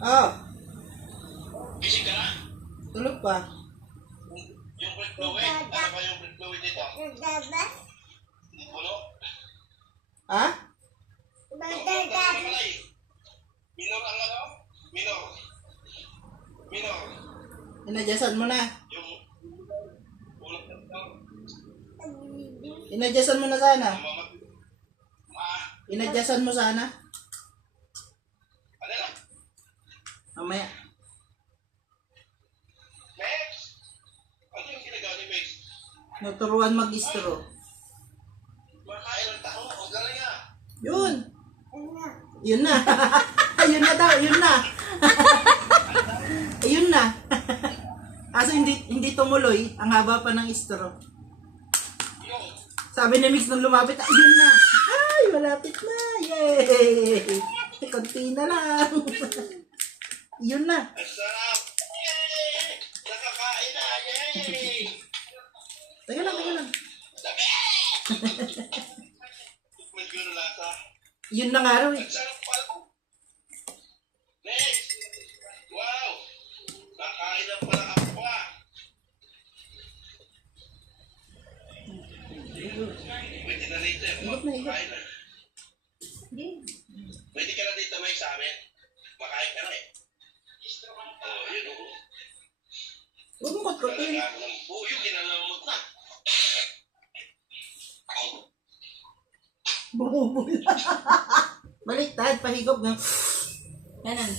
Oh, Gising ka na? tulog pa. Yung blood fluid? Ano ba yung blood fluid dito? Puno? Ha? Minor ang ano? Minor. Minor. Inadyasan mo na. Yung ulap na ito. Inadyasan mo na sana. Ah, Inadyasan mo sana. ano na? Mamaya. Mex? Ano yung ginagawa ni Mex? Naturuan mag-istro. Makain ng tao. Ang galing nga. Yun. Yun na. Yun na daw. Yun na. Ayun na. Kaso hindi tumuloy. Ang haba pa ng istro. Yung. Sabi ni Mix nung lumapit, ayun na. Ay, malapit na. Yay! Konti na lang. Yun na. Ang sarap. Yay! Nakakain na. Yay! Teka lang, teka lang. Sabi! May gano'n lata. Yun na nga raw eh. Ang sarap pala. Next! Wow! Nakain na pala ako pa. Pwede na rito eh. Ikot na, ikot. Makain na. Pwede ka na dito may sa amin. Makain ka na eh. Oh, yun o. Huwag mo kot-kotin. Talaga ako ng buyo, ginalawot na. Bumubula. Baliktad, pahigop nga. Ganon.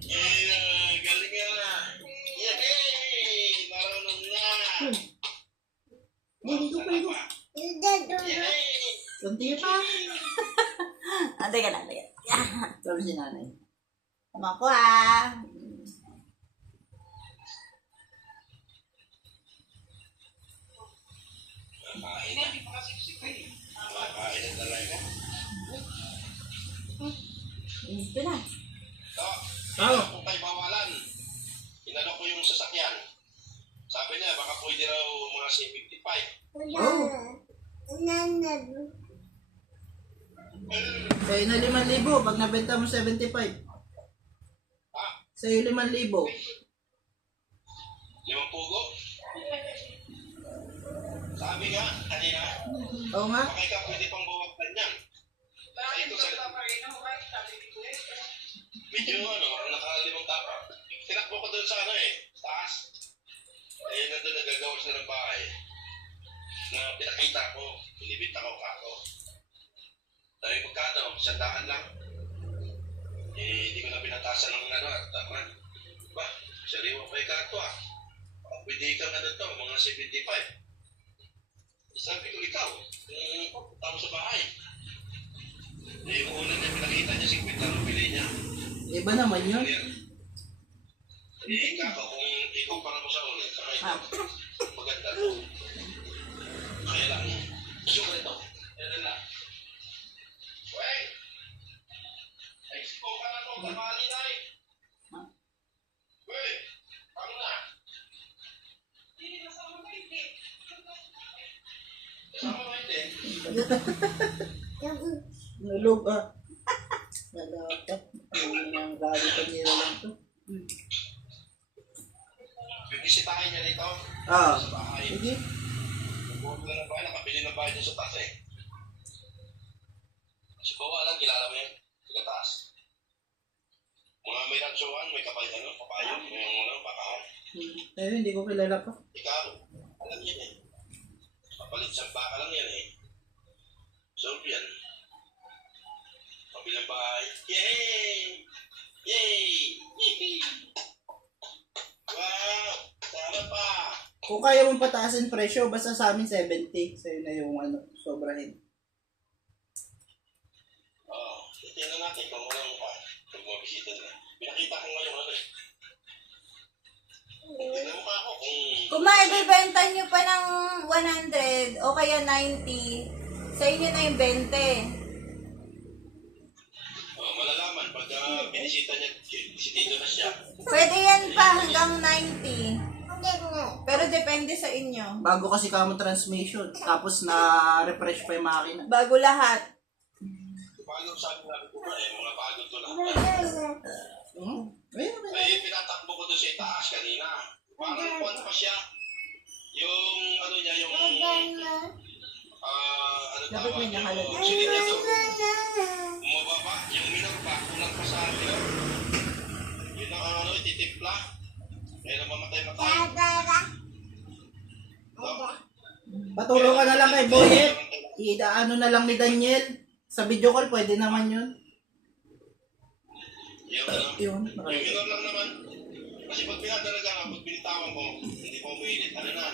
Yeah, galing nga. Yay! Marunong na. Hindi ko pa higop. Yay! Kunti pa. Teka na, teka. Sabi si nanay. Tama ko ah. Makain na. Makain na talaga. Ito na. Oh, kung tayo bawalan. Inano ko yung sasakyan. Sabi niya, baka pwede raw mga C55. Oh. Sa'yo na 5,000. Pag nabenta mo 75. Ah, Sa'yo 5,000. limang pugo. Sabi nga, kanina, Oo nga. baka ikaw pwede pang bawalan yan. Ito sa medyo ano, nakalimang tapa. Tinakbo ko doon sa ano eh, taas. Eh, nandun nagagawa sila ng bahay. Na pinakita ko, binibita ko kako. Sabi magkano, 100 lang. Eh, hindi ko na pinatasan ng ano, tama. Ba, sariwa pa ikato ah. Pwede kang ano to, mga 75. Sabi ko, ikaw, tao sa bahay. Eh, yung una niya, pinakita niya, 50 ang bili niya. Iba naman yun. Eh, kako, kung ikumpara mo sa ulit, saka ito, maganda to. Kaya lang, gusto ko ito. Yan na. Wait! Ay, siko ka na ito, kamali na eh. Wait! Ano na? Kasama mo hindi. Nulog ah. Nalakap. Ang gari pa nila lang to. Bibisitahin niya dito. Ah. Sa bahay. Sige. Nagbuhat na ng bahay, nakabili ng bahay dun sa taas eh. Si Bawa lang, kilala mo yun? Sa taas. Mga may ransuhan, may papayo, may mga bakahan. Eh, hindi ko kilala pa. Ikaw, alam yan eh. Papalit sa baka lang yan eh. Solve yan. Pabilang bahay. Yay! Yay! Yay! Wow! Tama pa! Kung kaya mong pataasin presyo, basta sa amin 70. Sa'yo na yung ano, sobrahin. Oo. Tingnan natin kung walang pa. Pag mabisita na. Pinakita ko ngayon ano eh. Tingnan mo pa ako kung... Kung maibibenta nyo pa ng 100 o kaya 90, sa inyo na yung 20. Malalaman pag binisita niya, bisitito na siya. Pwede yan pa hanggang 90. Pero depende sa inyo. Bago kasi kamo transmission. Tapos na-refresh pa yung makina. Bago lahat. Bago sabi namin ko ba, mga bago to lang. Ayun, ayun. Ay, pinatakbo ko doon sa itaas kanina. Parang kuwan pa siya. Yung, ano niya, yung, ano Dapat may nakalagay. yung silid niya doon. Bumababa, yung minor pa, kulang pa sa akin. Yun ang ano, ititimpla. Kaya na mamatay-matay. Patulong ka na lang kay Boyet. Ano na lang ni Daniel. Sa video call, pwede naman yun. Yung, ano, Yun. yung minor lang naman. Kasi pag pinadalaga ka, pag binitawan ko, hindi ko umiinit. Ano na,